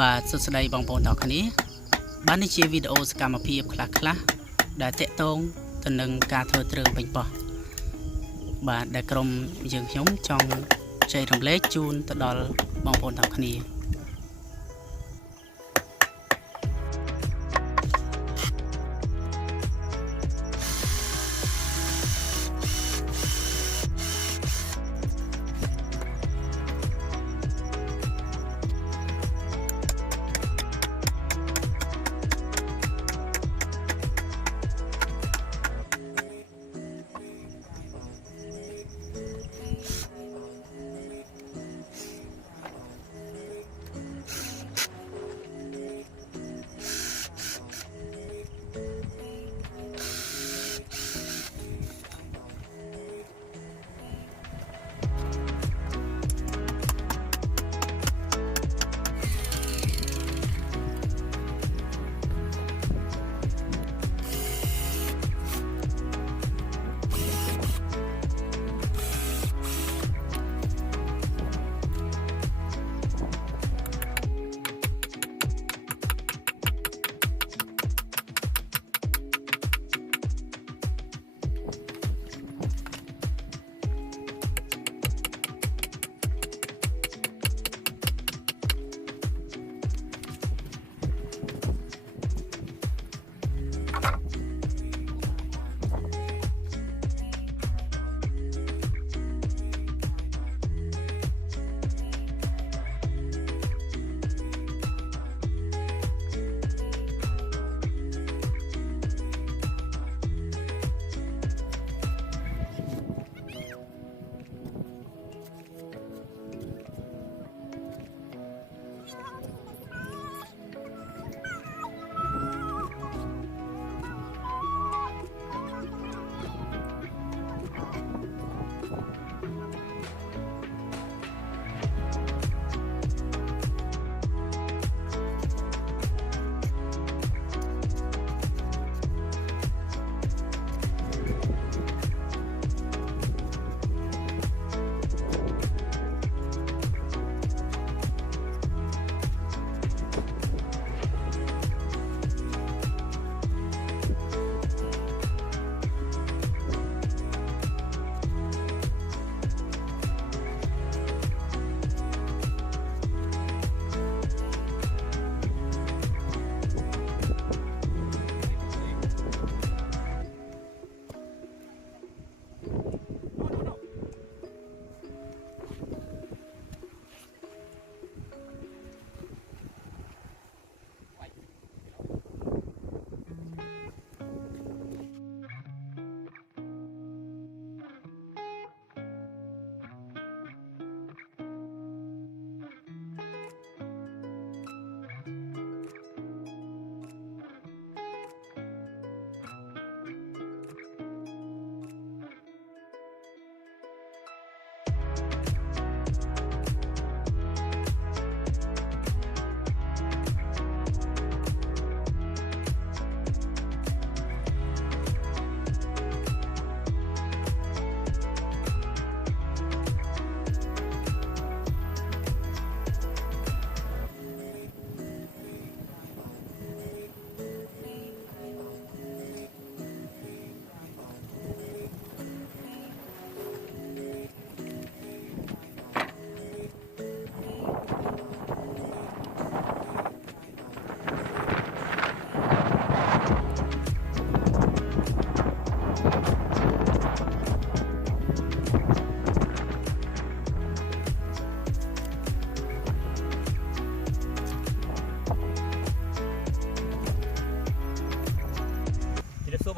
បាទសួស្តីបងប្អូនទាំងអស់គ្នាបាននេះជាវីដេអូសកម្មភាពខ្លះៗដែលតាក់ទងទៅនឹងការធ្វើទ្រើងពេញប៉ោះបាទដែលក្រុមយើងខ្ញុំចង់ចែករំលែកជូនទៅដល់បងប្អូនទាំងគ្នា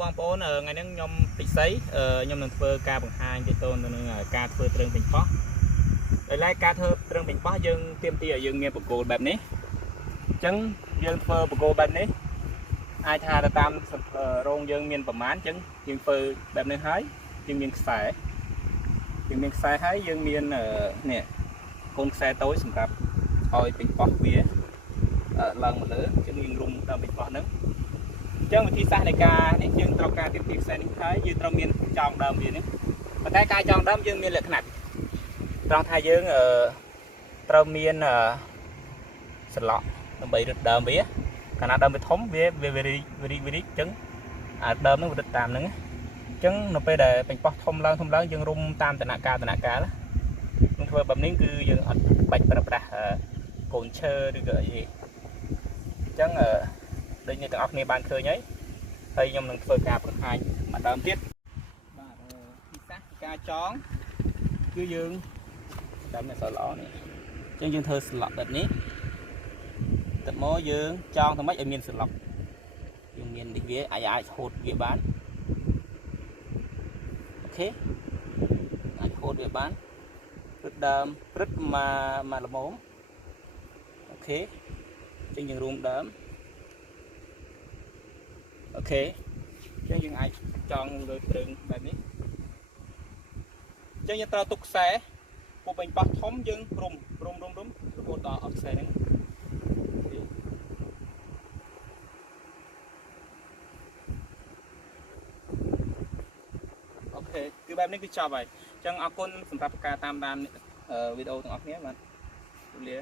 បងប្អូនថ្ងៃនេះខ្ញុំពិសេសខ្ញុំនឹងធ្វើការបង្ហាញទៅនឹងការធ្វើទ្រឹងពេញប៉ោះដោយឡែកការធ្វើទ្រឹងពេញប៉ោះយើងទាមទារឲ្យយើងមានបង្គោលបែបនេះអញ្ចឹងយើងធ្វើបង្គោលបែបនេះអាចថាទៅតាមរោងយើងមានប្រមាណអញ្ចឹងយើងធ្វើបែបនេះហើយយើងមានខ្សែហើយយើងមាននេះកូនខ្សែតូចសម្រាប់ឲ្យពេញប៉ោះវាឡើងមកលើយើងមានរុំដល់ពេញប៉ោះហ្នឹងចឹងវិធីសាស្ត្រនៃការនេះយើងត្រូវការទាមទារខ្សែនេះហើយយើងត្រូវមានចងដើមវានេះប៉ុន្តែការចងដើមយើងមានលក្ខណៈត្រង់ថាយើងត្រូវមានសន្លក់ ដើម្បីរឹតដើមវាកាលណាដើមវាធំវារីចឹងអាដើមហ្នឹងវារឹតតាមហ្នឹងចឹងនៅពេលដែលពេញប៉ោះធំឡើងយើងរុំតាមដំណាក់កាលនឹងធ្វើបែបនេះគឺយើងអត់បាច់ប្រើប្រាស់កូនឈើឬក៏អីចឹងដូចអ្នកទាំងអស់គ្នាបានឃើញហើយខ្ញុំនឹងធ្វើការបង្ហាញមួយដើមទៀតបាទពិសេសការចងគឺយើងដើមនេះសល្អនេះចឹងយើងធ្វើស្លឹកបែបនេះទឹកមកយើងចងទៅម៉េចឲ្យមានស្លឹកយើងមាននេះវាអាចហូតវាបានអូខេអាចហូតវាបានព្រឹតដើមព្រឹតមកល្មមអូខេចឹងយើងរួមដើមអូខេចឹងយើងអាចចងលើព្រឹងបែបនេះចឹងយើងត្រូវទុកខ្សែពុកពេញប៉ោះធំយើងរុំរហូតដល់អត់ខ្សែហ្នឹងអូខេគឺបែបនេះគឺចប់ហើយចឹងអរគុណសម្រាប់ការតាមដានវីដេអូទាំងអស់គ្នាបាទទូលា